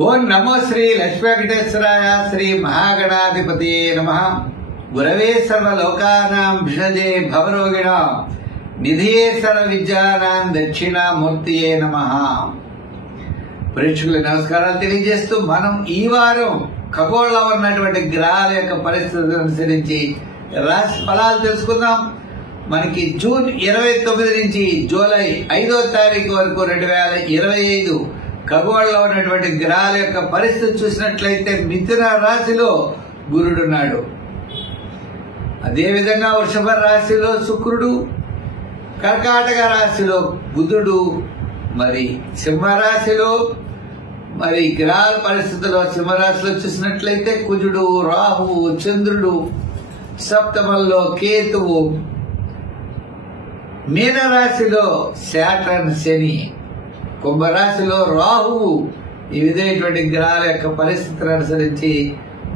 ఓం నమో శ్రీ లక్ష్మీ వెంకటేశ్వరాయ శ్రీ మహాగణాధిపతి నమః. గురవే సర్వలోకానాం భిషజే భవరోగిణాం నిధియే సర్వ విద్యానాం దక్షిణామూర్తియే నమః. ప్రేక్షకులకు నమస్కారాలు తెలియజేస్తూ మనం ఈ వారం ఖగోళంలో ఉన్నటువంటి గ్రహాల యొక్క పరిస్థితులను అనుసరించి రాశి ఫలాలు తెలుసుకుందాం. మనకి జూన్ 29 నుంచి జూలై 5వ తారీఖు వరకు 2025 ఖగోళంలో ఉన్నటువంటి గ్రహాల యొక్క పరిస్థితి చూసినట్లయితే మిథున రాశిలో గురుడున్నాడు. అదేవిధంగా వృషభ రాశిలో శుక్రుడు, కర్కాటక రాశిలో బుధుడు, మరి సింహరాశిలో మరి గ్రహాల పరిస్థితుల్లో సింహరాశిలో చూసినట్లయితే కుజుడు, రాహువు, చంద్రుడు, సప్తమంలో కేతువు, మీనరాశిలో శాటర్న్ శని, కుంభరాశిలో రాహువు. ఈ విధమైనటువంటి గ్రహాల యొక్క పరిస్థితులను అనుసరించి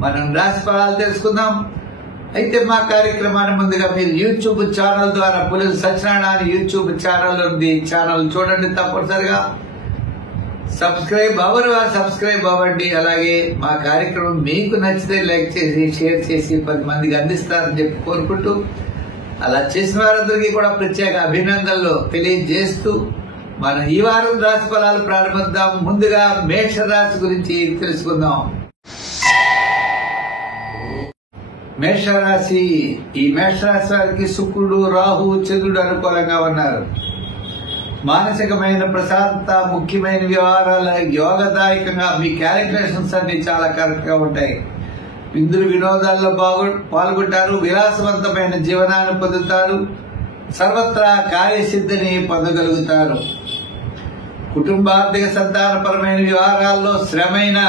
మనం రాశి ఫలాలు తెలుసుకుందాం. అయితే మా కార్యక్రమాన్ని ముందుగా మీరు యూట్యూబ్ ఛానల్ ద్వారా పులి సత్యనారాయణ యూట్యూబ్ ఛానల్ ఉంది. ఛానల్ చూడండి, తప్పనిసరిగా సబ్స్క్రైబ్ అవ్వండి. అలాగే మా కార్యక్రమం మీకు నచ్చితే లైక్ చేసి షేర్ చేసి 10 మందికి అందిస్తారని చెప్పి కోరుకుంటూ, అలా చేసిన వారందరికీ కూడా ప్రత్యేక అభినందనలు తెలియజేస్తూ మనం ఈ వారం రాశి ఫలాలు ప్రారంభిద్దాం. ముందుగా మేషరాశి గురించి తెలుసుకుందాం. మేషరాశి, ఈ మేషరాశి వారికి శుక్రుడు, రాహు, చంద్రుడు అనుకూలంగా ఉన్నారు. మానసికమైన ప్రశాంతత, ముఖ్యమైన వ్యవహారాల యోగదాయకంగా మీ క్యాలిక్యులేషన్స్ అన్ని చాలా కరెక్ట్ గా ఉంటాయి. విందులు వినోదాల్లో పాల్గొంటారు. విలాసవంతమైన జీవనాన్ని పొందుతారు. సర్వత్రా కార్యసిద్ధిని పొందగలుగుతారు. కుటుంబార్థిక సంతానపరమైన వ్యవహారాల్లో శ్రమైన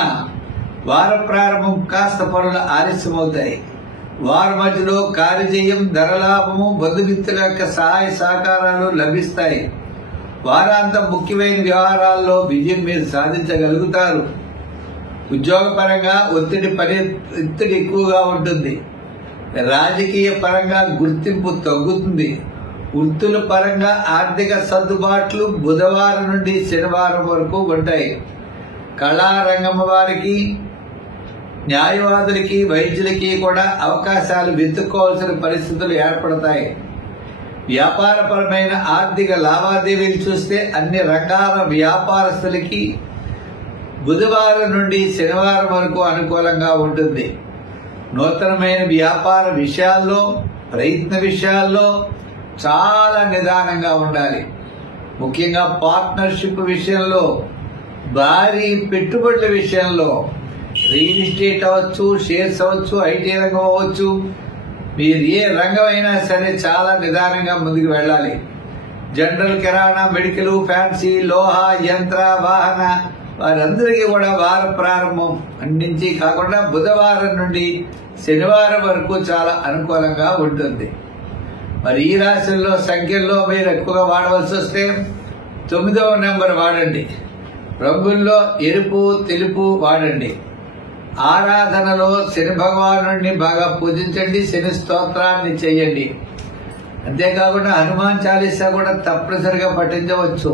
వార ప్రారంభం కాస్త పనులు ఆలస్యమవుతాయి. వారి మధ్యలో కార్యజయం, ధనలాభము, బంధుమిత్రుల యొక్క సహాయ సహకారాలు లభిస్తాయి. వారాంతం ముఖ్యమైన వ్యవహారాల్లో విజయం మీరు సాధించగలుగుతారు. ఉద్యోగపరంగా ఒత్తిడి ఎక్కువగా ఉంటుంది. రాజకీయ పరంగా గుర్తింపు తగ్గుతుంది. వృత్తుల పరంగా ఆర్థిక సర్దుబాట్లు బుధవారం నుండి శనివారం వరకు ఉంటాయి. కళారంగం వారికి, న్యాయవాదులకి, వైద్యులకి కూడా అవకాశాలు వెతుక్కోవాల్సిన పరిస్థితులు ఏర్పడతాయి. వ్యాపారపరమైన ఆర్థిక లావాదేవీలు చూస్తే అన్ని రంగాల వ్యాపారస్తులకి బుధవారం నుండి శనివారం వరకు అనుకూలంగా ఉంటుంది. నూతనమైన వ్యాపార విషయాల్లో, ప్రయత్న విషయాల్లో చాలా నిదానంగా ఉండాలి. ముఖ్యంగా పార్ట్నర్షిప్ విషయంలో, భారీ పెట్టుబడుల విషయంలో, రియల్ ఎస్టేట్ అవ్వచ్చు, షేర్స్ అవ్వచ్చు, ఐటీ రంగం అవ్వచ్చు, మీరు ఏ రంగం అయినా సరే చాలా నిదానంగా ముందుకు వెళ్ళాలి. జనరల్, కిరాణా, మెడికల్, ఫ్యాన్సీ, లోహ, యంత్ర, వాహన వారందరికీ కూడా వార ప్రారంభం నుంచి కాకుండా బుధవారం నుండి శనివారం వరకు చాలా అనుకూలంగా ఉంటుంది. మరి ఈ రాశుల్లో సంఖ్యల్లో మీరు ఎక్కువగా వాడవలసి వస్తే 9వ నెంబర్ వాడండి. రంగుల్లో ఎరుపు, తెలుపు వాడండి. ఆరాధనలో శని భగవానుడిని బాగా పూజించండి. శని స్తోత్రాన్ని చేయండి. అంతేకాకుండా హనుమాన్ చాలీసా కూడా తప్పనిసరిగా పఠించవచ్చు.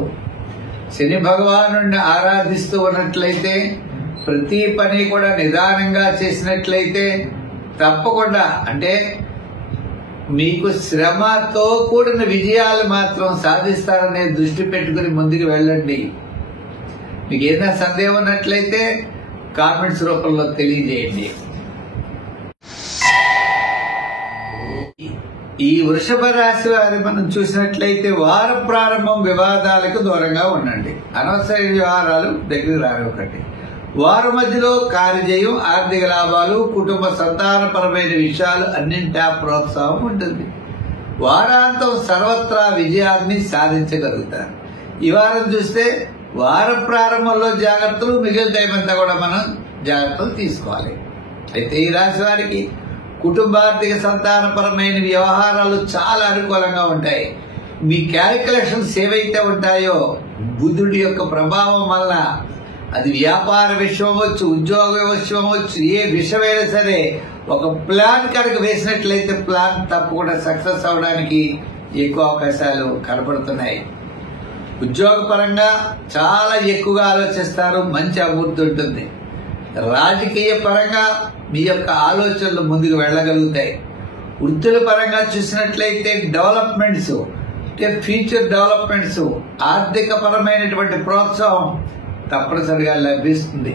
శని భగవానుడిని ఆరాధిస్తూ ఉన్నట్లయితే, ప్రతి పని కూడా నిదానంగా చేసినట్లయితే తప్పకుండా, అంటే మీకు శ్రమతో కూడిన విజయాలు మాత్రం సాధిస్తారనే దృష్టి పెట్టుకుని ముందుకు వెళ్ళండి. మీకు ఏదైనా సందేహం ఉన్నట్లయితే కామెంట్స్ రూపంలో తెలియజేయండి. ఈ వృషభ రాశి వారి మనం చూసినట్లయితే వార ప్రారంభం వివాదాలకు దూరంగా ఉండండి. అనవసర వ్యవహారాలు దగ్గర రానివ్వకండి. వారి మధ్యలో కార్యజయం, ఆర్థిక లాభాలు, కుటుంబ సంతానపరమైన విషయాలు అన్నింటా ప్రోత్సాహం ఉంటుంది. వారాంతం సర్వత్రా విజయాన్ని సాధించగలుగుతారు. ఈ వారం చూస్తే వార ప్రారంభంలో జాగ్రత్తలు, మిగిలిన టైం అంతా కూడా మనం జాగ్రత్తలు తీసుకోవాలి. అయితే ఈ రాశి వారికి కుటుంబార్థిక సంతానపరమైన వ్యవహారాలు చాలా అనుకూలంగా ఉంటాయి. మీ క్యాలిక్యులేషన్స్ ఏవైతే ఉంటాయో బుధుడి యొక్క ప్రభావం వల్ల, అది వ్యాపార విషయం అవ్వచ్చు, ఉద్యోగ విషయం అవ్వచ్చు, ఏ విషయమైనా సరే ఒక ప్లాన్ కనుక వేసినట్లయితే ప్లాన్ తప్పకుండా సక్సెస్ అవడానికి ఎక్కువ అవకాశాలు కనపడుతున్నాయి. ఉద్యోగపరంగా చాలా ఎక్కువగా ఆలోచిస్తారు, మంచి అభివృద్ధి ఉంటుంది. రాజకీయ పరంగా మీ యొక్క ఆలోచనలు ముందుకు వెళ్ళగలుగుతాయి. వృత్తుల పరంగా చూసినట్లయితే డెవలప్మెంట్స్, అంటే ఫ్యూచర్ డెవలప్మెంట్స్, ఆర్థిక పరమైనటువంటి ప్రోత్సాహం తప్పనిసరిగా లభిస్తుంది.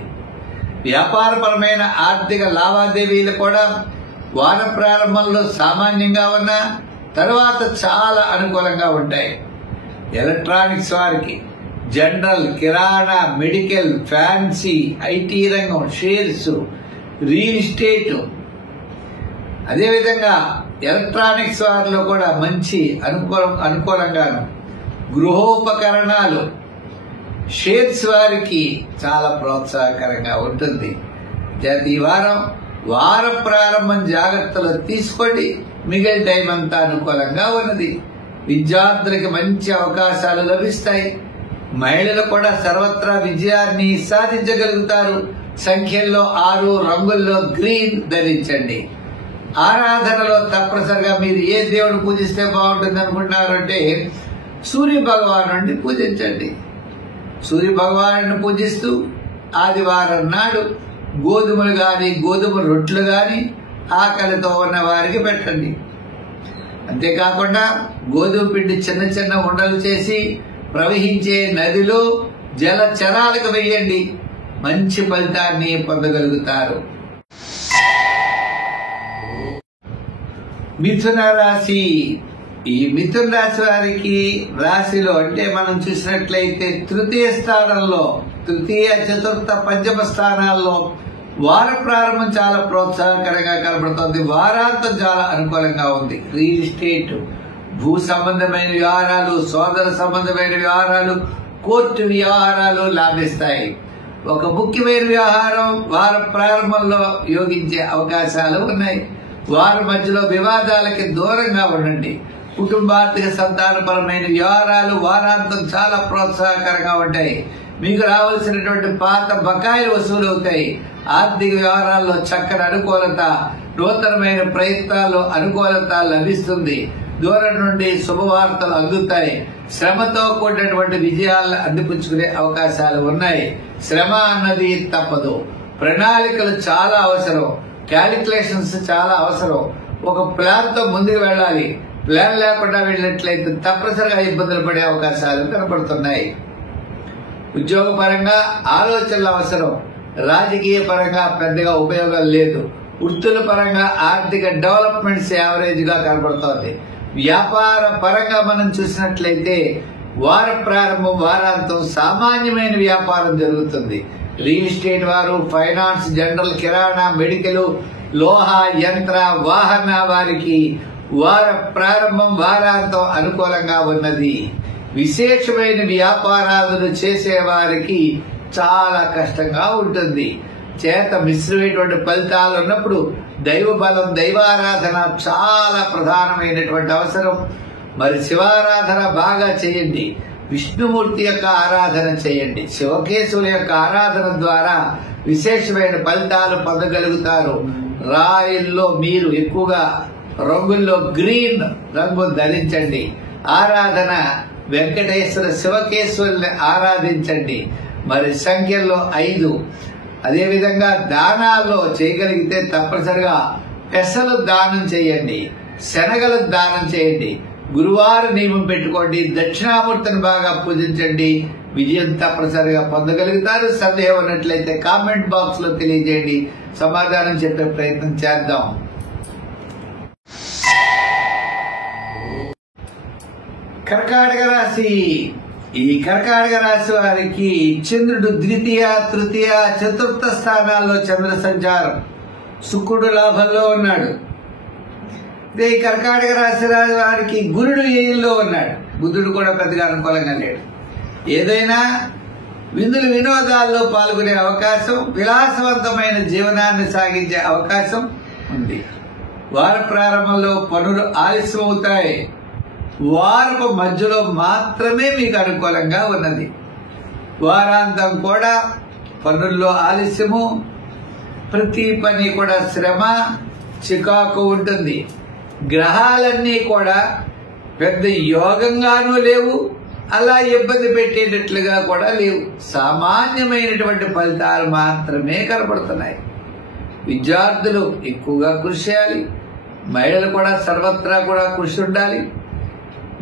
వ్యాపారపరమైన ఆర్థిక లావాదేవీలు కూడా వార ప్రారంభంలో సామాన్యంగా ఉన్న తర్వాత చాలా అనుకూలంగా ఉంటాయి. ఎలక్ట్రానిక్స్ వారికి general, kirana, medical, fancy, IT రంగం, షేర్స్, రియల్ ఎస్టేట్, అదేవిధంగా ఎలక్ట్రానిక్స్ వారిలో కూడా మంచి అనుకూలంగాను, గృహోపకరణాలు, షేర్స్ వారికి చాలా ప్రోత్సాహకరంగా ఉంటుంది. ఈ వార ప్రారంభం జాగ్రత్తలు తీసుకోండి, మిగిలిన టైం అంతా అనుకూలంగా ఉన్నది. విద్యార్థులకి మంచి అవకాశాలు లభిస్తాయి. మహిళలు కూడా సర్వత్రా విజయాన్ని సాధించగలుగుతారు. సంఖ్యల్లో 6, రంగుల్లో గ్రీన్ ధరించండి. ఆరాధనలో తప్పనిసరిగా మీరు ఏ దేవుడు పూజిస్తే బాగుంటుంది అనుకుంటున్నారంటే సూర్య భగవాను పూజించండి. సూర్య భగవాను పూజిస్తూ ఆదివారం నాడు గోధుమలు గాని, గోధుమ రొట్టెలు గాని ఆకలితో ఉన్న వారికి పెట్టండి. అంతేకాకుండా గోధుమ పిండి చిన్న చిన్న ఉండలు చేసి ప్రవహించే నదిలో జలచరాలకు వేయండి. మంచి ఫలితాన్ని పొందగలుగుతారు. మిథున రాశి. ఈ మిథున రాశి వారికి రాశిలో అంటే మనం చూసినట్లయితే తృతీయ స్థానంలో, తృతీయ, చతుర్థ, పంచమ స్థానాల్లో వార ప్రారంభం చాలా ప్రోత్సాహకరంగా కనబడుతోంది. వారాంతం చాలా అనుకూలంగా ఉంది. రియల్ ఎస్టేట్, భూ సంబంధమైన వ్యవహారాలు, సోదర సంబంధమైన వ్యవహారాలు, కోర్టు వ్యవహారాలు లాభిస్తాయి. ఒక ముఖ్యమైన వ్యవహారం వార ప్రారంభంలో యోగించే అవకాశాలు ఉన్నాయి. వారి మధ్యలో వివాదాలకి దూరంగా ఉండండి. కుటుంబార్థిక, సంతానపరమైన వ్యవహారాలు వారాంతం చాలా ప్రోత్సాహకరంగా ఉంటాయి. మీకు రావాల్సినటువంటి పాత బకాయిలు వసూలు అవుతాయి. ఆర్థిక వ్యవహారాల్లో చక్కని అనుకూలత, నూతనమైన ప్రయత్నాల్లో అనుకూలత లభిస్తుంది. దూరం నుండి శుభవార్తలు అందుతాయి. శ్రమతో కూడినటువంటి విజయాలను అందిపుచ్చుకునే అవకాశాలు ఉన్నాయి. శ్రమ అన్నది తప్పదు. ప్రణాళికలు చాలా అవసరం. క్యాలిక్యులేషన్స్ చాలా అవసరం. ఒక ప్లాన్ తో ముందుకు వెళ్ళాలి. ప్లాన్ లేకుండా వెళ్ళినట్లయితే తప్పనిసరిగా ఇబ్బందులు పడే అవకాశాలు కనపడుతున్నాయి. ఉద్యోగపరంగా ఆలోచనలు అవసరం. రాజకీయ పరంగా పెద్దగా ఉపయోగం లేదు. వృత్తుల పరంగా ఆర్థిక డెవలప్మెంట్స్ యావరేజ్ గా కనబడుతోంది. వ్యాపార పరంగా మనం చూసినట్లయితే వార ప్రారంభం, వారాంతం సామాన్యమైన వ్యాపారం జరుగుతుంది. రియల్ ఎస్టేట్ వారు, ఫైనాన్స్, జనరల్, కిరాణా, మెడికల్, లోహ, యంత్ర, వాహన వారికి వార ప్రారంభం, వారాంతం అనుకూలంగా ఉన్నది. విశేషమైన వ్యాపారాలను చేసే వారికి చాలా కష్టంగా ఉంటుంది. చేత మిశ్రమైనటువంటి ఫలితాలు ఉన్నప్పుడు దైవ బలం, దైవారాధన చాలా ప్రధానమైనటువంటి అవసరం. మరి శివారాధన బాగా చేయండి. విష్ణుమూర్తి యొక్క ఆరాధన చేయండి. శివకేశవుల యొక్క ఆరాధన ద్వారా విశేషమైన ఫలితాలు పొందగలుగుతారు. రాయిల్లో మీరు ఎక్కువగా రంగుల్లో గ్రీన్ రంగు ధరించండి. ఆరాధన వెంకటేశ్వర శివకేశవుల్ని ఆరాధించండి. మరి సంఖ్యల్లో 5. అదేవిధంగా దానాల్లో చేయగలిగితే తప్పనిసరిగా పెసలు దానం చేయండి, శనగలు దానం చేయండి. గురువార నియమం పెట్టుకోండి. దక్షిణామూర్తిని బాగా పూజించండి. విజయం తప్పనిసరిగా పొందగలుగుతారు. సందేహం ఉన్నట్లయితే కామెంట్ బాక్స్ లో తెలియజేయండి. సమాధానం చెప్పే ప్రయత్నం చేద్దాం. కర్కాటక రాశి. ఈ కర్కాటక రాశి వారికి చంద్రుడు ద్వితీయ, తృతీయ, చతుర్థ స్థానాల్లో చంద్ర సంచారం. శుక్రుడు లాభంలో ఉన్నాడు. ఈ కర్కాటక రాశి వారికి గురుడు ఏళ్ళలో ఉన్నాడు. బుధుడు కూడా పెద్దగా అనుకూలంగా లేడు. ఏదైనా విందులు వినోదాల్లో పాల్గొనే అవకాశం, విలాసవంతమైన జీవనాన్ని సాగించే అవకాశం ఉంది. వార ప్రారంభంలో పనులు ఆలస్యం అవుతాయి. వారపు మధ్యలో మాత్రమే మీకు అనుకూలంగా ఉన్నది. వారాంతం కూడా పనుల్లో ఆలస్యము, ప్రతి పని కూడా శ్రమ, చికాకు ఉంటుంది. గ్రహాలన్నీ కూడా పెద్ద యోగంగానూ లేవు, అలా ఇబ్బంది పెట్టేటట్లుగా కూడా లేవు. సామాన్యమైనటువంటి ఫలితాలు మాత్రమే కనపడుతున్నాయి. విద్యార్థులు ఎక్కువగా కృషి చేయాలి. మహిళలు కూడా సర్వత్రా కూడా కృషి ఉండాలి.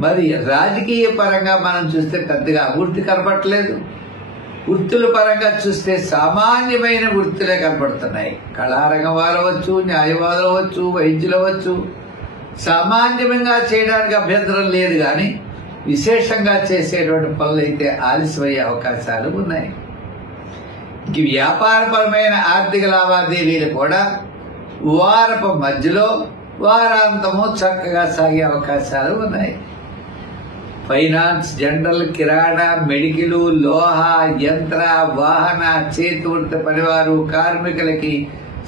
మరి రాజకీయ పరంగా మనం చూస్తే పెద్దగా అభివృద్ధి కనపడట్లేదు. వృత్తుల పరంగా చూస్తే సామాన్యమైన వృత్తులే కనపడుతున్నాయి. కళారంగం వారు అవ్వచ్చు, న్యాయవాదులు అవ్వచ్చు, వైద్యులు అవ్వచ్చు. సామాన్యంగా చేయడానికి అభ్యంతరం లేదు, కానీ విశేషంగా చేసేటువంటి పనులు అయితే ఆలస్యమయ్యే అవకాశాలు ఉన్నాయి. ఇంక వ్యాపారపరమైన ఆర్థిక లావాదేవీలు కూడా వారపు మధ్యలో వారాంతము చక్కగా సాగే అవకాశాలు ఉన్నాయి. ఫైనాన్స్, జనరల్, కిరాణా, మెడికల్, లోహ, యంత్ర, వాహన, చేతి వృత్తి పనివారు, కార్మికులకి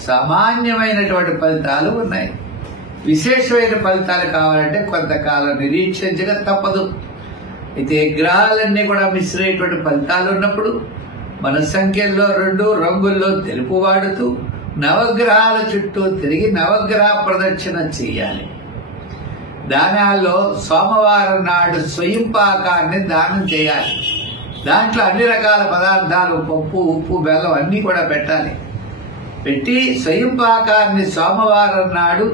సామాన్యమైనటువంటి ఫలితాలు ఉన్నాయి. విశేషమైన ఫలితాలు కావాలంటే కొంతకాలం నిరీక్షించక తప్పదు. అయితే గ్రహాలన్నీ కూడా మిశ్రమైనటువంటి ఫలితాలు ఉన్నప్పుడు మన సంఖ్యల్లో 2 రంగుల్లో తెలుపు వాడుతూ నవగ్రహాల చుట్టూ తిరిగి నవగ్రహ ప్రదక్షిణ చేయాలి. దానాల్లో సోమవారం నాడు స్వయం పాకాన్ని దానం చేయాలి. దాంట్లో అన్ని రకాల పదార్థాలు, పప్పు, ఉప్పు, బెల్లం అన్నీ కూడా పెట్టాలి. పెట్టి స్వయం పాకాన్ని సోమవారం నాడు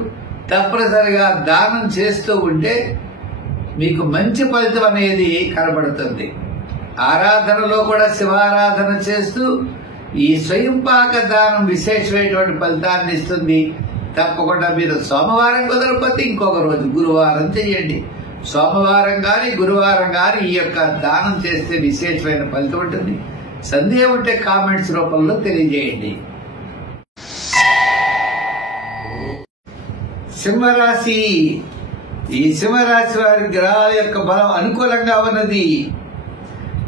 తప్పనిసరిగా దానం చేస్తూ ఉంటే మీకు మంచి ఫలితం అనేది కనబడుతుంది. ఆరాధనలో కూడా శివారాధన చేస్తూ ఈ స్వయం పాక దానం విశేషమైనటువంటి ఫలితాన్ని ఇస్తుంది. తప్పకుండా మీరు సోమవారం కుదరకపోతే ఇంకొక రోజు గురువారం చేయండి. సోమవారం కానీ గురువారం కానీ ఈ యొక్క దానం చేస్తే విశేషమైన ఫలితం ఉంటుంది. సందేహం ఉంటే కామెంట్స్ రూపంలో తెలియజేయండి. సింహరాశి. ఈ సింహరాశి వారి గ్రహాల యొక్క బలం అనుకూలంగా ఉన్నది.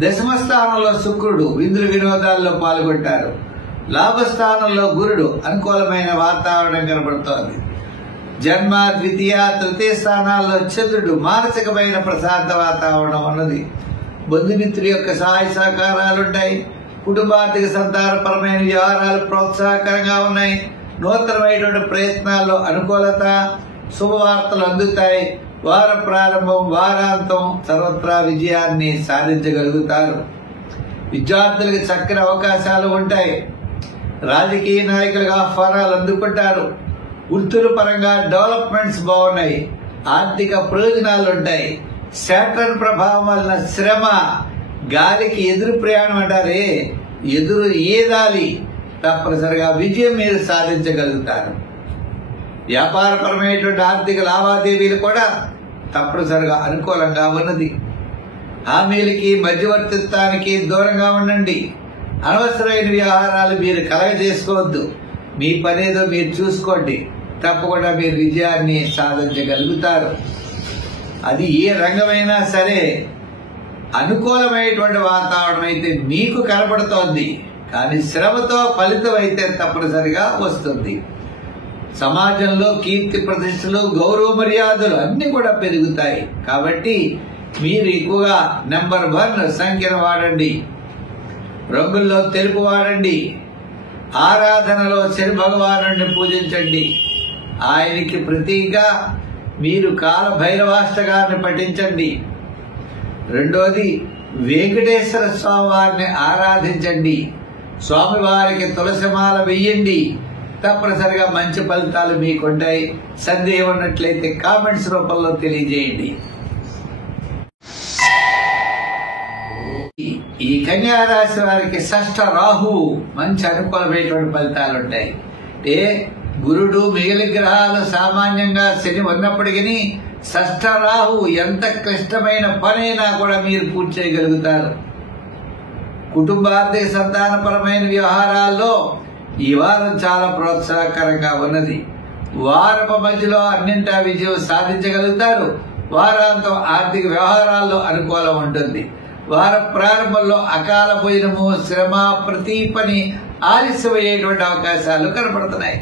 దశమ స్థానంలో శుక్రుడు విందులు వినోదాల్లో పాల్గొంటారు. లాభస్థానంలో గురుడు అనుకూలమైన వాతావరణం కనబడుతోంది. జన్మ, ద్వితీయ, తృతీయ స్థానాల్లో చంద్రుడు మానసికమైన ప్రశాంత వాతావరణం ఉన్నది. బంధుమిత్రుల యొక్క సహాయ సహకారాలుంటాయి. కుటుంబార్థిక సంతానపరమైన వ్యవహారాలు ప్రోత్సాహకరంగా ఉన్నాయి. నూతనమైనటువంటి ప్రయత్నాల్లో అనుకూలత, శుభవార్తలు అందుతాయి. వార ప్రారంభం, వారాంతం సర్వత్రా విజయాన్ని సాధించగలుగుతారు. విద్యార్థులకు చక్కని అవకాశాలు ఉంటాయి. రాజకీయ నాయకులుగా ఆహ్వానాలు అందుకుంటారు. వృత్తుల పరంగా డెవలప్మెంట్స్ బాగున్నాయి. ఆర్థిక ప్రయోజనాలు ఉంటాయి. శాటర్న్ ప్రభావం వలన శ్రమ, గాలికి ఎదురు ప్రయాణం అంటారే, ఎదురు ఏదాలి. తప్పనిసరిగా విజయం మీరు సాధించగలుగుతారు. వ్యాపారపరమైనటువంటి ఆర్థిక లావాదేవీలు కూడా తప్పనిసరిగా అనుకూలంగా ఉన్నది. హామీలకి, మధ్యవర్తిత్వానికి దూరంగా ఉండండి. అనవసరమైన వ్యవహారాలు మీరు కలగజేసుకోవద్దు. మీ పనేదో మీరు చూసుకోండి. తప్పకుండా మీరు విజయాన్ని సాధించగలుగుతారు. అది ఏ రంగమైనా సరే అనుకూలమైనటువంటి వాతావరణం అయితే మీకు కనబడుతోంది. కానీ శ్రమతో ఫలితం అయితే తప్పనిసరిగా వస్తుంది. సమాజంలో కీర్తి ప్రతిష్టలు, గౌరవ మర్యాదలు అన్ని కూడా పెరుగుతాయి. కాబట్టి మీరు ఎక్కువగా నెంబర్ 1 సంఖ్యను వాడండి. రంగుల్లో తెలుపు వాడండి. ఆరాధనలో శని భగవానుడిని పూజించండి. ఆయనకి ప్రతీకగా మీరు కాల భైరవాష్టకాన్ని పఠించండి. రెండోది, వెంకటేశ్వర స్వామి వారిని ఆరాధించండి. స్వామివారికి తులసిమాల వెయ్యండి. తప్పనిసరిగా మంచి ఫలితాలు మీకుంటాయి. సందేహం ఉన్నట్లయితే కామెంట్స్ రూపంలో తెలియజేయండి. ఈ కన్యా రాశి వారికి షష్ఠ రాహు మంచి అనుకూలమైనటువంటి ఫలితాలు ఉంటాయి. అంటే గురుడు, మిగిలిన గ్రహాలు సామాన్యంగా శని ఉన్నప్పటికీ షష్ఠ రాహు ఎంత క్లిష్టమైన పనైనా కూడా మీరు పూర్తి చేయగలుగుతారు. కుటుంబార్థిక సంతానపరమైన వ్యవహారాల్లో ఈ వారం చాలా ప్రోత్సాహకరంగా ఉన్నది. వారపు మధ్యలో అన్నింటా విజయం సాధించగలుగుతారు. వారాంతం ఆర్థిక వ్యవహారాల్లో అనుకూలం ఉంటుంది. వార ప్రారంభంలో అకాల భోజనము, శ్రమ, ప్రతి పని ఆలస్యమయ్యేటువంటి అవకాశాలు కనపడుతున్నాయి.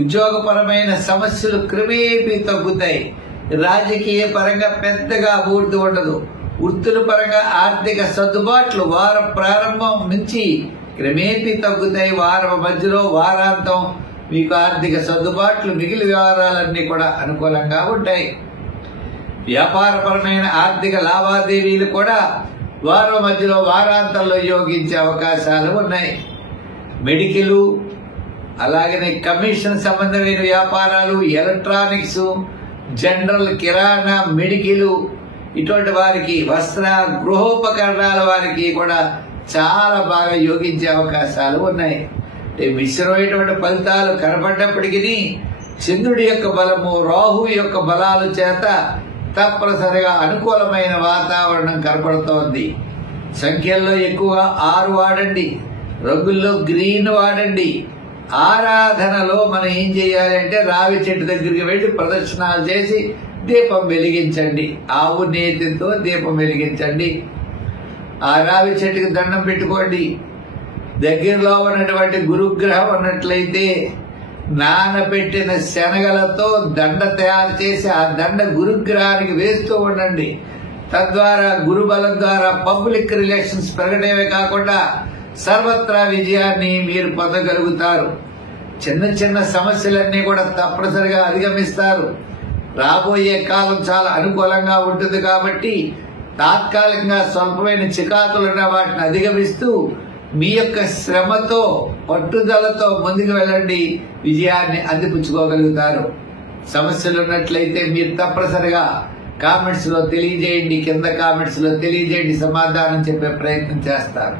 ఉద్యోగపరమైన సమస్యలు క్రమేపీ తగ్గుతాయి. రాజకీయ పరంగా పెద్దగా అభివృద్ధి ఉండదు. వృత్తుల పరంగా ఆర్థిక సర్దుబాట్లు వార ప్రారంభం నుంచి క్రమేపీ తగ్గుతాయి. వారం మధ్యలో వారాంతం మీకు ఆర్థిక సర్దుబాట్లు, మిగిలిన వ్యవహారాలన్నీ కూడా అనుకూలంగా ఉంటాయి. వ్యాపారపరమైన ఆర్థిక లావాదేవీలు కూడా వారం మధ్యలో వారాంతంలో యోగించే అవకాశాలు ఉన్నాయి. మెడికల్, అలాగనే కమిషన్ సంబంధమైన వ్యాపారాలు, ఎలక్ట్రానిక్స్, జనరల్, కిరాణా, మెడికల్ ఇటువంటి వారికి, వస్త్ర గృహోపకరణాల వారికి కూడా చాలా బాగా యోగించే అవకాశాలు ఉన్నాయి. మిశ్రమైనటువంటి ఫలితాలు కనబడ్డప్పటికీ చంద్రుడి యొక్క బలము, రాహు యొక్క బలాల చేత తప్పనిసరిగా అనుకూలమైన వాతావరణం కనపడుతోంది. సంఖ్యల్లో ఎక్కువ 6 వాడండి, రంగుల్లో గ్రీన్ వాడండి. ఆరాధనలో మనం ఏం చేయాలి అంటే రావి చెట్టు దగ్గరికి వెళ్ళి ప్రదర్శనలు చేసి దీపం వెలిగించండి. ఆవు నేతితో దీపం వెలిగించండి. ఆ రావి చెట్టుకి దండం పెట్టుకోండి. దగ్గరలో ఉన్నటువంటి గురుగ్రహం ఉన్నట్లయితే నానబెట్టిన శనగలతో దండ తయారు చేసి ఆ దండ గురుగ్రహానికి వేస్తూ ఉండండి. తద్వారా గురుబలం ద్వారా పబ్లిక్ రిలేషన్స్ పెరగడమే కాకుండా సర్వత్రా విజయాన్ని మీరు పొందగలుగుతారు. చిన్న చిన్న సమస్యలన్నీ కూడా తప్పనిసరిగా అధిగమిస్తారు. రాబోయే కాలం చాలా అనుకూలంగా ఉంటుంది కాబట్టి తాత్కాలికంగా స్వల్పమైన చికాకులున్న వాటిని అధిగమిస్తూ మీ యొక్క శ్రమతో, పట్టుదలతో ముందుకు వెళ్ళండి. విజయాన్ని అందిపుచ్చుకోగలుగుతారు. సమస్యలు ఉన్నట్లయితే మీరు తప్పనిసరిగా కామెంట్స్ లో తెలియజేయండి. కింద కామెంట్స్ లో తెలియజేయండి. సమాధానం చెప్పే ప్రయత్నం చేస్తారు.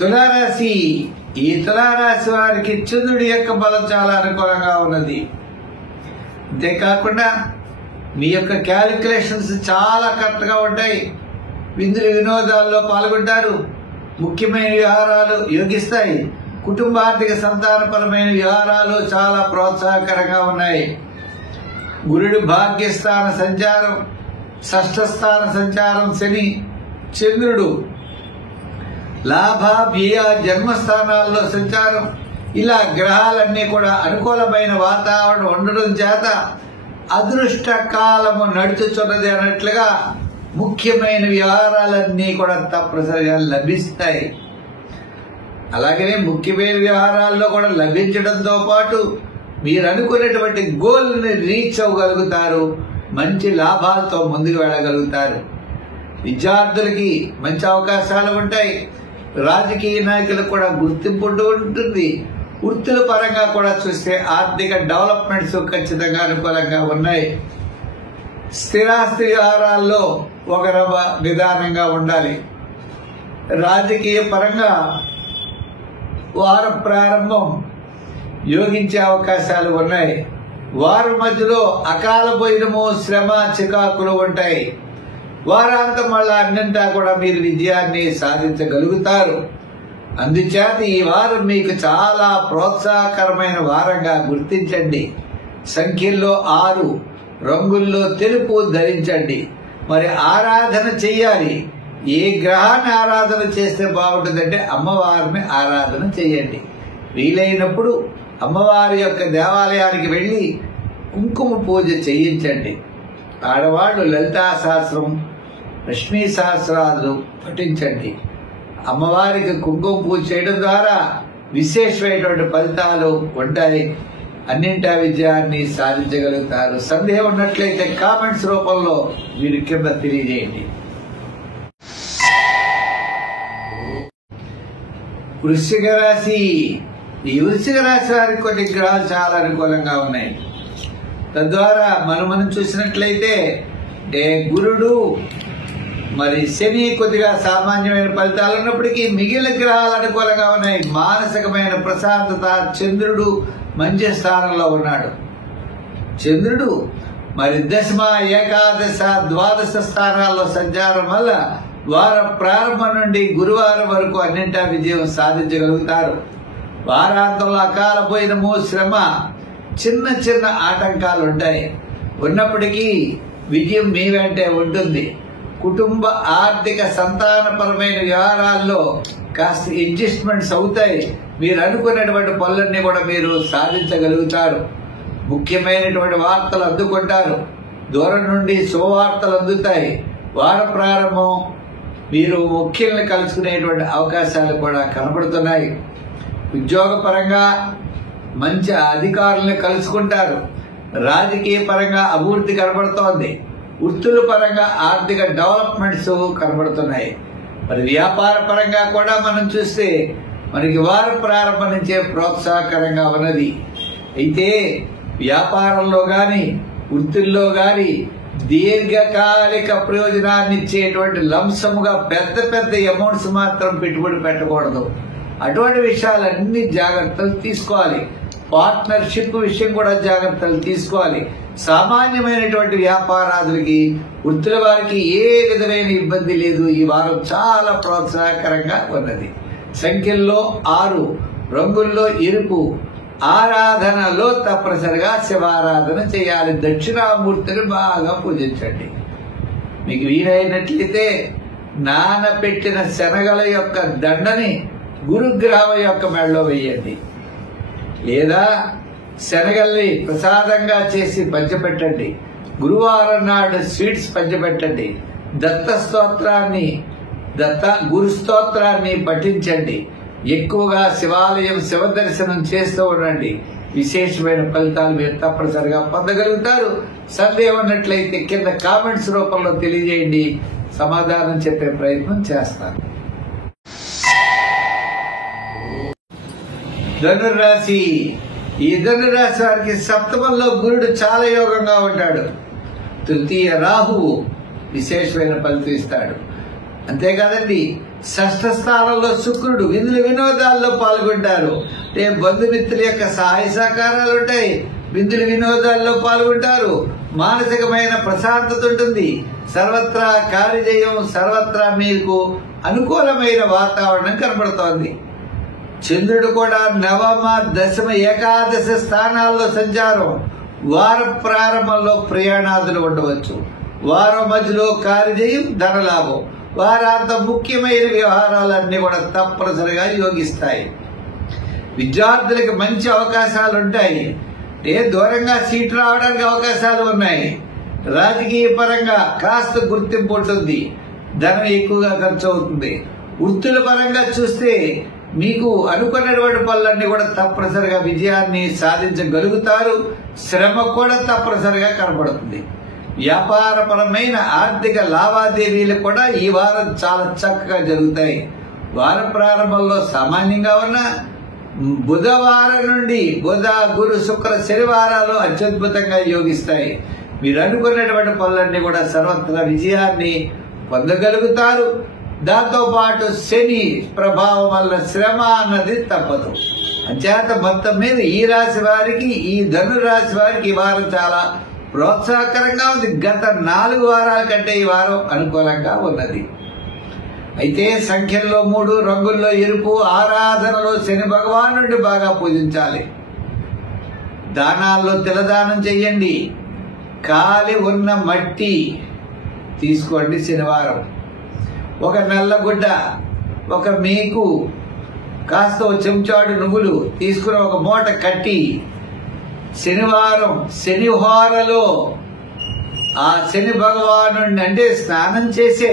తులారాశి. ఈ తులారాశి వారికి చంద్రుడి యొక్క బలం చాలా అనుకూలంగా ఉన్నది. అంతేకాకుండా మీ యొక్క క్యాలిక్యులేషన్స్ చాలా కరెక్ట్ గా ఉంటాయి. విందులు వినోదాల్లో పాల్గొంటారు. ముఖ్యమైన వ్యవహారాలు యోగిస్తాయి. కుటుంబ ఆర్థిక సంతానపరమైన వ్యవహారాలు చాలా ప్రోత్సాహకరంగా ఉన్నాయి. గురుడు భాగ్యస్థాన సంచారం, షష్ఠస్థాన సంచారం శని, చంద్రుడు లాభ, వ్యయ, జన్మస్థానాల్లో సంచారం, ఇలా గ్రహాలన్నీ కూడా అనుకూలమైన వాతావరణం ఉండడం చేత అదృష్ట కాలము నడుచుచున్నది అన్నట్లుగా ముఖ్యమైన వ్యవహారాలన్నీ కూడా తప్పనిసరిగా లభిస్తాయి. అలాగే ముఖ్యమైన వ్యవహారాల్లో కూడా లభించడంతో పాటు మీరు అనుకునేటువంటి గోల్ని రీచ్ అవ్వగలుగుతారు. మంచి లాభాలతో ముందుకు వెళ్ళగలుగుతారు. విద్యార్థులకి మంచి అవకాశాలు ఉంటాయి. రాజకీయ నాయకులకు కూడా గుర్తింపు ఉంటుంది. వృత్తుల పరంగా కూడా చూస్తే ఆర్థిక డెవలప్మెంట్స్ ఖచ్చితంగా అనుకూలంగా ఉన్నాయి. స్థిరాస్తి వ్యవహారాల్లో ఒక విధానంగా ఉండాలి. రాజకీయ పరంగా వార ప్రారంభం యోగించే అవకాశాలు ఉన్నాయి. వారం మధ్యలో అకాల భోజనము, శ్రమ, చికాకులు ఉంటాయి. వారాంతం వల్ల అన్నింటా కూడా మీరు విజయాన్ని సాధించగలుగుతారు. అందుచేత ఈ వారం మీకు చాలా ప్రోత్సాహకరమైన వారంగా గుర్తించండి. సంఖ్యల్లో 6, రంగుల్లో తెలుపు ధరించండి. మరి ఆరాధన చెయ్యాలి. ఏ గ్రహాన్ని ఆరాధన చేస్తే బాగుంటుందంటే అమ్మవారిని ఆరాధన చేయండి. వీలైనప్పుడు అమ్మవారి యొక్క దేవాలయానికి వెళ్ళి కుంకుమ పూజ చేయించండి. ఆడవాళ్లు లలితా సహస్రం, లక్ష్మీ సహస్రాలు పఠించండి. అమ్మవారికి కుంకుమ పూజ చేయడం ద్వారా విశేషమైనటువంటి ఫలితాలు ఉంటాయి. అన్నింటా విజయాన్ని సాధించగలుగుతారు. సందేహం ఉన్నట్లయితే కామెంట్స్ రూపంలో మీరు కింద తెలియజేయండి. వృశ్చిక రాశి. ఈ వృశ్చిక రాశి వారికి కొన్ని గ్రహాలు చాలా అనుకూలంగా ఉన్నాయి. తద్వారా మనం చూసినట్లయితే గురుడు, మరి శని కొద్దిగా సామాన్యమైన ఫలితాలు ఉన్నప్పటికీ మిగిలిన గ్రహాలు అనుకూలంగా ఉన్నాయి. మానసికమైన ప్రశాంతత. చంద్రుడు మంచి స్థానంలో ఉన్నాడు. చంద్రుడు మరి దశమ, ఏకాదశ, ద్వాదశ స్థానాల్లో సంచారం వల్ల వార ప్రారంభం నుండి గురువారం వరకు అన్నింటా విజయం సాధించగలుగుతారు. వారాంతంలో అకాల భోజనము, శ్రమ, చిన్న చిన్న ఆటంకాలు ఉంటాయి. ఉన్నప్పటికీ విజయం మీ వెంటే ఉంటుంది. కుటుంబ ఆర్థిక సంతానపరమైన వ్యవహారాల్లో కాస్త అడ్జస్ట్మెంట్స్ అవుతాయి. మీరు అనుకున్నటువంటి పనులన్నీ కూడా మీరు సాధించగలుగుతారు. ముఖ్యమైనటువంటి వార్తలు అందుకుంటారు. దూరం నుండి శుభవార్తలు అందుతాయి. వార ప్రారంభం మీరు ముఖ్యుల్ని కలుసుకునేటువంటి అవకాశాలు కూడా కనబడుతున్నాయి. ఉద్యోగపరంగా మంచి అధికారుల్ని కలుసుకుంటారు. రాజకీయ పరంగా అభివృద్ధి కనబడుతోంది. వృత్తుల పరంగా ఆర్థిక డెవలప్మెంట్స్ కనబడుతున్నాయి. మరి వ్యాపార పరంగా కూడా మనం చూస్తే మనకి వారం ప్రారంభం నుంచే ప్రోత్సాహకరంగా ఉన్నది. అయితే వ్యాపారంలో గాని వృత్తుల్లో గాని దీర్ఘకాలిక ప్రయోజనాన్ని ఇచ్చేటువంటి లంసముగా పెద్ద పెద్ద అమౌంట్స్ మాత్రం పెట్టుబడి పెట్టకూడదు. అటువంటి విషయాలన్నీ జాగ్రత్తలు తీసుకోవాలి. పార్ట్నర్షిప్ విషయం కూడా జాగ్రత్తలు తీసుకోవాలి. సామాన్యమైనటువంటి వ్యాపారాదులకి వృత్తుల వారికి ఏ విధమైన ఇబ్బంది లేదు. ఈ వారం చాలా ప్రోత్సాహకరంగా ఉన్నది. సంఖ్యల్లో 6, రంగుల్లో ఎరుపు. ఆరాధనలో తప్పనిసరిగా శివారాధన చేయాలి. దక్షిణామూర్తిని బాగా పూజించండి. మీకు వీలైనట్లయితే నానపెట్టిన శనగల యొక్క దండని గురుగ్రహం యొక్క మెడలో వేయండి, లేదా శనగల్ని ప్రసాదంగా చేసి పంచిపెట్టండి. గురువారం నాడు స్వీట్స్ పంచిపెట్టండి. గురు స్తోత్రాన్ని పఠించండి. ఎక్కువగా శివాలయం శివ దర్శనం చేస్తూ ఉండండి. విశేషమైన ఫలితాలు మీరు తప్పనిసరిగా పొందగలుగుతారు. సందేహం ఉన్నట్లయితే కింద కామెంట్స్ రూపంలో తెలియజేయండి, సమాధానం చెప్పే ప్రయత్నం చేస్తాను. ధనుర్రాశి. ఈ ధనురాశి వారికి సప్తమంలో గురుడు చాలా యోగంగా ఉంటాడు. తృతీయ రాహువు విశేషమైన ఫలితం ఇస్తాడు. అంతేకాదండి, షష్ఠ స్థానంలో శుక్రుడు. విందులు వినోదాల్లో పాల్గొంటారు. అంటే బంధుమిత్రుల యొక్క సహాయ సహకారాలు ఉంటాయి. విందులు వినోదాల్లో పాల్గొంటారు. మానసికమైన ప్రశాంతత ఉంటుంది. సర్వత్రా కార్యజయం, సర్వత్రా మీకు అనుకూలమైన వాతావరణం కనబడుతోంది. చంద్రుడు కూడా నవమ, దశమ, ఏకాదశ స్థానాల్లో సంచారం. వార ప్రారంభంలో ప్రయాణాదులు ఉండవచ్చు. వారం మధ్యలో కార్యజయం, ధనలాభం. వారాంత ముఖ్యమైన వ్యవహారాలన్నీ కూడా తప్పనిసరిగా యోగిస్తాయి. విద్యార్థులకు మంచి అవకాశాలు ఉంటాయి. దూరంగా సీట్ రావడానికి అవకాశాలు ఉన్నాయి. రాజకీయ పరంగా కాస్త గుర్తింపు ఉంటుంది. ధనం ఎక్కువగా ఖర్చు అవుతుంది. వృత్తుల పరంగా చూస్తే మీకు అనుకున్నటువంటి పనులన్నీ కూడా తప్పనిసరిగా విజయాన్ని సాధించగలుగుతారు. శ్రమ కూడా తప్పనిసరిగా కనబడుతుంది. వ్యాపారపరమైన ఆర్థిక లావాదేవీలు కూడా ఈ వారం చాలా చక్కగా జరుగుతాయి. వార ప్రారంభంలో సామాన్యంగా ఉన్న బుధవారం నుండి బుధ, గురు, శుక్ర, శనివారాలు అత్యద్భుతంగా యోగిస్తాయి. మీరు అనుకున్నటువంటి పనులన్నీ కూడా సర్వత్రా విజయాన్ని పొందగలుగుతారు. దాంతో పాటు శని ప్రభావం వల్ల శ్రమ అన్నది తప్పదు. అంచేత మొత్తం మీద ఈ రాశి వారికి, ఈ ధనురాశి వారికి ఈ వారం చాలా ప్రోత్సాహకరంగా ఉంది. గత 4 వారాల కంటే ఈ వారం అనుకూలంగా ఉన్నది. అయితే సంఖ్యల్లో 3, రంగుల్లో ఎరుపు. ఆరాధనలో శని భగవానుడిని బాగా పూజించాలి. దానాల్లో తిలదానం చెయ్యండి. కాలి ఉన్న మట్టి తీసుకోండి. శనివారం ఒక నల్లగుడ్డ, ఒక మేకు, కాస్త చెంచాడు నువ్వులు తీసుకుని ఒక మూట కట్టి శనివారం శనివారలో ఆ శని భగవాను అంటే స్నానం చేసే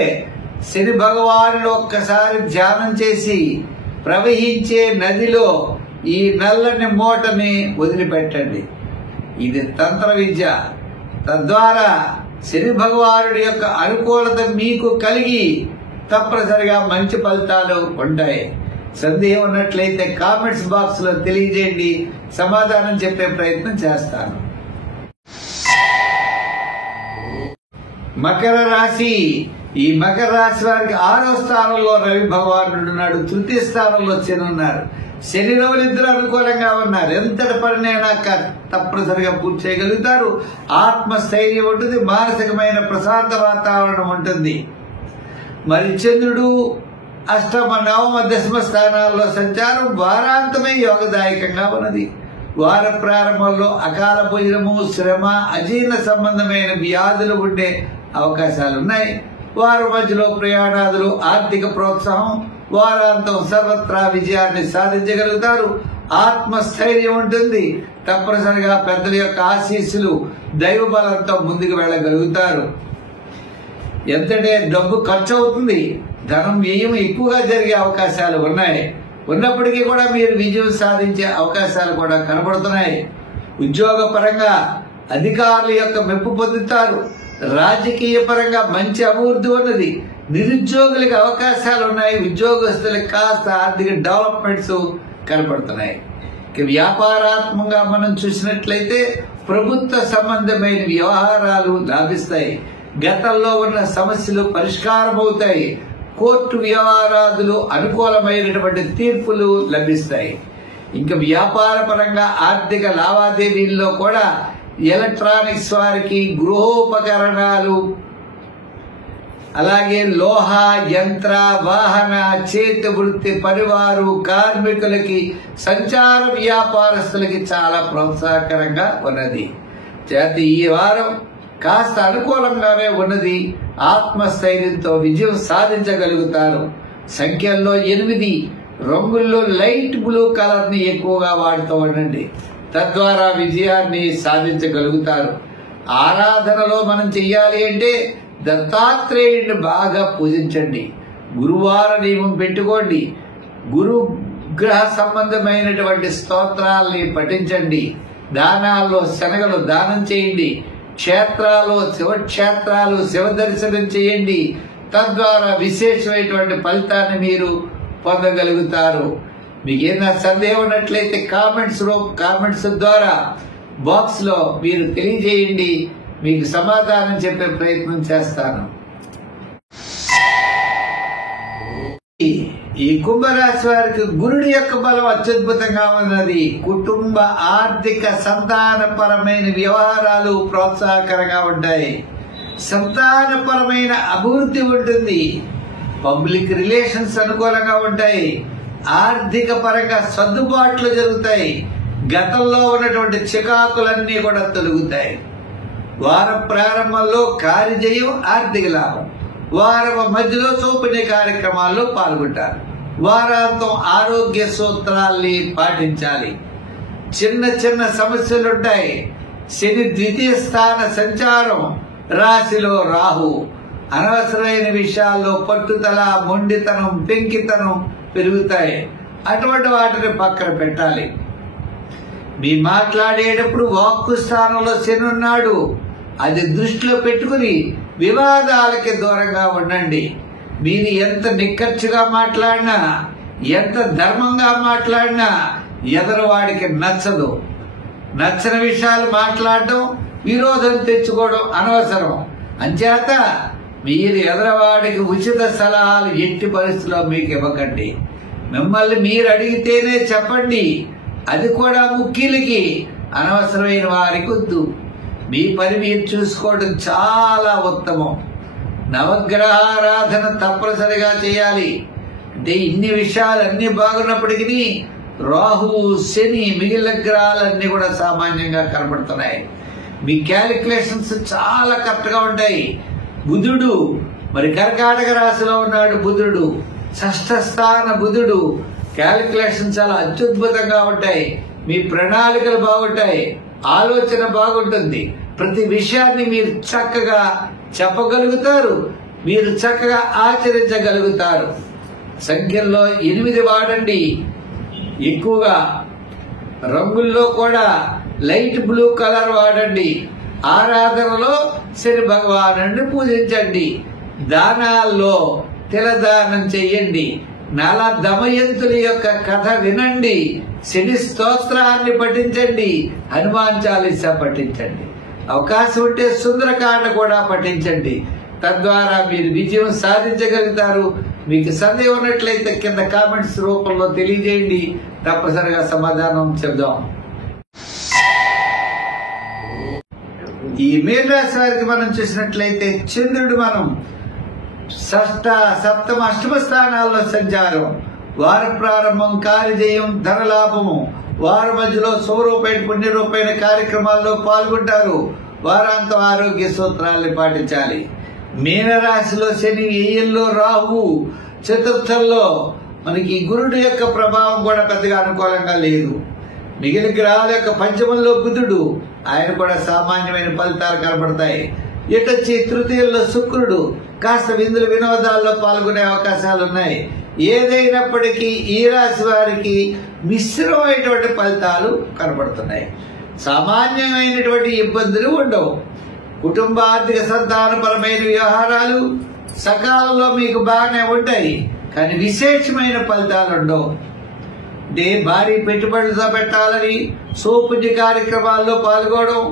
శని భగవానుడు ఒక్కసారి ధ్యానం చేసి ప్రవహించే నదిలో ఈ నల్లని మూటని వదిలిపెట్టండి. ఇది తంత్ర విద్య. తద్వారా శని భగవానుడి యొక్క అనుకూలత మీకు కలిగి తప్పనిసరిగా మంచి ఫలితాలు ఉంటాయి. సందేహం ఉన్నట్లయితే కామెంట్స్ బాక్స్ లో తెలియజేయండి, సమాధానం చెప్పే ప్రయత్నం చేస్తాను. మకర రాశి. ఈ మకర రాశి వారికి 6వ స్థానంలో రవి భగవానుడు ఉన్నాడు. తృతీయ స్థానంలో శని ఉన్నారు. శని రవులు ఇద్దరు అనుకూలంగా ఉన్నారు. ఎంతటి పనినైనా తప్పనిసరిగా పూర్తి చేయగలుగుతారు. ఆత్మస్థైర్యం ఉంటుంది. మానసికమైన ప్రశాంత వాతావరణం ఉంటుంది. మరి చంద్రుడు అష్టమ, నవమ, దశమ స్థానాల్లో సంచారం వారాంతమే యోగదాయకంగా ఉన్నది. వార ప్రారంభంలో అకాల భోజనము, శ్రమ, అజీర్ణ సంబంధమైన వ్యాధులు ఉండే అవకాశాలున్నాయి. వారం మధ్యలో ప్రయాణాదులు, ఆర్థిక ప్రోత్సాహం. వారాంతం సర్వత్రా విజయాన్ని సాధించగలుగుతారు. ఆత్మస్థైర్యం ఉంటుంది. తప్పనిసరిగా పెద్దల యొక్క ఆశీస్సులు, దైవ బలంతో ముందుకు వెళ్ళగలుగుతారు. ఎంతటే డబ్బు ఖర్చు అవుతుంది, ధనం వ్యయం ఎక్కువగా జరిగే అవకాశాలు ఉన్నాయి. ఉన్నప్పటికీ కూడా మీరు విజయం సాధించే అవకాశాలు కూడా కనబడుతున్నాయి. ఉద్యోగ పరంగా అధికారుల యొక్క మెప్పు పొందుతారు. రాజకీయ పరంగా మంచి అభివృద్ధి ఉన్నది. నిరుద్యోగులకు అవకాశాలు ఉన్నాయి. ఉద్యోగస్తులకు కాస్త ఆర్థిక డెవలప్మెంట్స్ కనపడుతున్నాయి. వ్యాపారాత్మకంగా మనం చూసినట్లయితే ప్రభుత్వ సంబంధమైన వ్యవహారాలు లాభిస్తాయి. గతంలో ఉన్న సమస్యలు పరిష్కారం అవుతాయి. కోర్టు వ్యవహారాదులు అనుకూలమైనటువంటి తీర్పులు లభిస్తాయి. ఇంకా వ్యాపార పరంగా ఆర్థిక లావాదేవీల్లో కూడా ఎలక్ట్రానిక్స్ వారికి గృహోపకరణాలు, అలాగే లోహ, యంత్ర, వాహన, చేతి వృత్తి, పరివారు కార్మికులకి, సంచార వ్యాపారస్తులకి చాలా ప్రోత్సాహకరంగా ఉన్నది. ఈ వారం కాస్త అనుకూలంగానే ఉన్నది. ఆత్మస్థైర్యంతో విజయం సాధించగలుగుతారు. సంఖ్యల్లో 8, రంగుల్లో లైట్ బ్లూ కలర్ ని ఎక్కువగా వాడుతూ ఉండండి. తద్వారా విజయాన్ని సాధించగలుగుతారు. ఆరాధనలో మనం చెయ్యాలి అంటే దత్తాత్రేయుడిని బాగా పూజించండి. గురువార నియమం పెట్టుకోండి. గురు గ్రహ సంబంధమైనటువంటి స్తోత్రాల్ని పఠించండి. దానాల్లో శనగలు దానం చేయండి. క్షేత్రాలు, శివక్షేత్రాలు శివ దర్శనం చేయండి. తద్వారా విశేషమైనటువంటి ఫలితాన్ని మీరు పొందగలుగుతారు. మీకు ఏదైనా సందేహం ఉన్నట్లయితే కామెంట్స్ ద్వారా బాక్స్ లో మీరు తెలియజేయండి. మీకు సమాధానం చెప్పే ప్రయత్నం చేస్తాను. ఈ కుంభరాశి వారికి గురుడి యొక్క బలం అత్యద్భుతంగా ఉన్నది. కుటుంబ, ఆర్థిక, సంతానపరమైన వ్యవహారాలు ప్రోత్సాహకరంగా ఉంటాయి. సంతానపరమైన అభివృద్ధి ఉంటుంది. పబ్లిక్ రిలేషన్స్ అనుకూలంగా ఉంటాయి. ఆర్థిక పరంగా సర్దుబాట్లు జరుగుతాయి. గతంలో ఉన్నటువంటి చికాకులన్నీ కూడా తొలగుతాయి. వార ప్రారంభంలో కార్యజయం, ఆర్థిక లాభం. వారం మధ్యలో చూపునే కార్యక్రమాల్లో పాల్గొంటారు. వారాంతం ఆరోగ్య సూత్రాల్ని పాటించాలి. చిన్న చిన్న సమస్యలుంటాయి. శని ద్వితీయ స్థాన సంచారం, రాశిలో రాహు. అనవసరమైన విషయాల్లో పట్టుదల, మొండితనం, పెంకితనం పెరుగుతాయి. అటువంటి వాటిని పక్కన పెట్టాలి. మీ మాట్లాడేటప్పుడు వాక్కు స్థానంలో శని ఉన్నాడు. అది దృష్టిలో పెట్టుకుని వివాదాలకి దూరంగా ఉండండి. మీరు ఎంత నిక్కచ్చిగా మాట్లాడినా, ఎంత ధర్మంగా మాట్లాడినా ఎదరవాడికి నచ్చదు. నచ్చని విషయాలు మాట్లాడడం, విరోధం తెచ్చుకోవడం అనవసరం. అంచేత మీరు ఎదరవాడికి ఉచిత సలహాలు ఎట్టి పరిస్థితుల్లో మీకు ఇవ్వకండి. మిమ్మల్ని మీరు అడిగితేనే చెప్పండి. అది కూడా ముఖ్యులకి, అనవసరమైన వారికి వద్దు. మీ పని మీరు చూసుకోవడం చాలా ఉత్తమం. నవగ్రహారాధన తప్పనిసరిగా చేయాలి. అంటే ఇన్ని విషయాలు అన్ని బాగున్నప్పటికీ రాహు, శని, మిగిలిన గ్రహాలన్నీ కూడా సామాన్యంగా కనబడుతున్నాయి. మీ క్యాలిక్యులేషన్స్ చాలా కరెక్ట్ గా ఉంటాయి. బుధుడు మరి కర్కాటక రాశిలో ఉన్నాడు. బుధుడు షష్ఠ స్థాన బుధుడు. క్యాలిక్యులేషన్ చాలా అత్యద్భుతంగా ఉంటాయి. మీ ప్రణాళికలు బాగుంటాయి. ఆలోచన బాగుంటుంది. ప్రతి విషయాన్ని మీరు చక్కగా చెప్పగలుగుతారు. మీరు చక్కగా ఆచరించగలుగుతారు. సంఖ్యల్లో 8 వాడండి. ఎక్కువగా రంగుల్లో కూడా లైట్ బ్లూ కలర్ వాడండి. ఆరాధనలో శని భగవానుడిని పూజించండి. దానాల్లో తిలదానం చెయ్యండి. నల దమయంతుల యొక్క కథ వినండి. శని స్తోత్రాన్ని పఠించండి. హనుమాన్ చాలీసా పఠించండి. అవకాశం ఉంటే సుందరకాండ కూడా పఠించండి. తద్వారా మీరు విజయం సాధించగలుగుతారు. మీకు సందేహం ఉన్నట్లయితే కింద కామెంట్స్ రూపంలో తెలియజేయండి. తప్పనిసరిగా సమాధానం చెప్దాం. ఈ మీనరాశి వారికి మనం చూసినట్లయితే చంద్రుడు మనం షష్ఠ, సప్తమ, అష్టమ స్థానాల్లో సంచారం. వార ప్రారంభం కార్యజయం, ధనలాభము. వారి మధ్యలో శుభరూపైన పుణ్యరూపైన కార్యక్రమాల్లో పాల్గొంటారు. వారాంతం ఆరోగ్య సూత్రాల్ని పాటించాలి. మీనరాశిలో శని, వ్యయంలో రాహువు, చతుర్థంలో మనకి గురుడు యొక్క ప్రభావం కూడా పెద్దగా అనుకూలంగా లేదు. మిగిలిన గ్రహాల యొక్క పంచమంలో బుధుడు, ఆయన కూడా సామాన్యమైన ఫలితాలు కనబడతాయి. ఇటొచ్చి తృతీయంలో శుక్రుడు, కాస్త విందులు వినోదాల్లో పాల్గొనే అవకాశాలు ఉన్నాయి. ఏదైనప్పటికీ ఈ రాశి వారికి మిశ్రమైనటువంటి ఫలితాలు కనబడుతున్నాయి. సామాన్యమైనటువంటి ఇబ్బందులు ఉండవు. కుటుంబ ఆర్థిక సంతానపరమైన వ్యవహారాలు సకాలంలో మీకు బాగానే ఉంటాయి, కానీ విశేషమైన ఫలితాలు ఉండవు. భారీ పెట్టుబడులతో పెట్టాలని సోపుణ్య కార్యక్రమాల్లో పాల్గొనడం,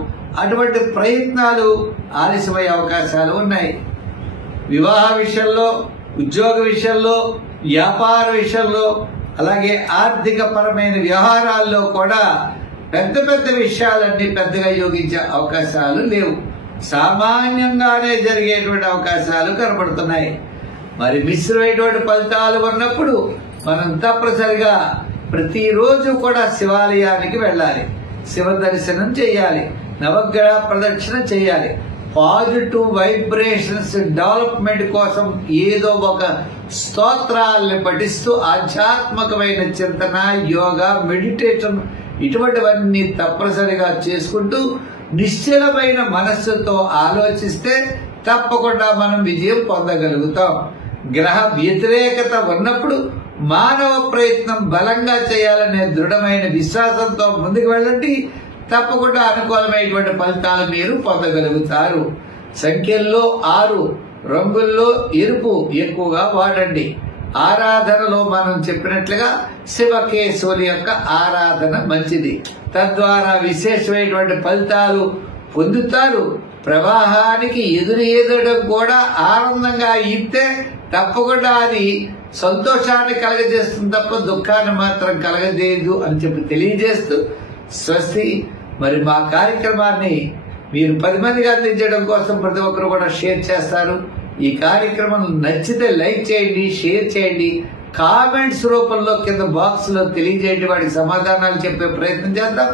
అటువంటి ప్రయత్నాలు ఆలస్యమయ్యే అవకాశాలు ఉన్నాయి. వివాహ విషయంలో, ఉద్యోగ విషయంలో, వ్యాపార విషయంలో, అలాగే ఆర్థిక పరమైన వ్యవహారాల్లో కూడా పెద్ద పెద్ద విషయాలన్నీ పెద్దగా యోగించే అవకాశాలు లేవు. సామాన్యంగానే జరిగేటువంటి అవకాశాలు కనబడుతున్నాయి. మరి మిశ్రమైనటువంటి ఫలితాలు ఉన్నప్పుడు మనం తప్పనిసరిగా ప్రతిరోజు కూడా శివాలయానికి వెళ్ళాలి, శివ దర్శనం చేయాలి, నవగ్రహ ప్రదక్షిణ చేయాలి. పాజిటివ్ వైబ్రేషన్స్ డెవలప్మెంట్ కోసం ఏదో ఒక స్తోత్రాలను పఠిస్తూ ఆధ్యాత్మికమైన చింతన, యోగా, మెడిటేషన్ ఇటువంటివన్నీ తప్పనిసరిగా చేసుకుంటూ నిశ్చలమైన మనస్సుతో ఆలోచిస్తే తప్పకుండా మనం విజయం పొందగలుగుతాం. గ్రహ వ్యతిరేకత ఉన్నప్పుడు మానవ ప్రయత్నం బలంగా చేయాలనే దృఢమైన విశ్వాసంతో ముందుకు వెళ్ళండి. తప్పకుండా అనుకూలమైనటువంటి ఫలితాలు మీరు పొందగలుగుతారు. సంఖ్యల్లో 6, రంగుల్లో ఎరుపు ఎక్కువగా వాడండి. ఆరాధనలో మనం చెప్పినట్లుగా శివకేశవుల యొక్క ఆరాధన మంచిది. తద్వారా విశేషమైనటువంటి ఫలితాలు పొందుతారు. ప్రవాహానికి ఎదురేదడం కూడా ఆనందంగా ఇస్తే తప్పకుండా అది సంతోషాన్ని కలగజేస్తుంది తప్ప దుఃఖాన్ని మాత్రం కలగజేయదు అని చెప్పి తెలియజేస్తూ స్వస్తి. మరి మా కార్యక్రమాన్ని మీరు 10 మందికి అందించడం కోసం ప్రతి ఒక్కరు కూడా షేర్ చేస్తారు. ఈ కార్యక్రమం నచ్చితే లైక్ చేయండి, షేర్ చేయండి, కామెంట్స్ రూపంలో కింద బాక్స్ లో తెలియజేయండి. వాటికి సమాధానాలు చెప్పే ప్రయత్నం చేద్దాం.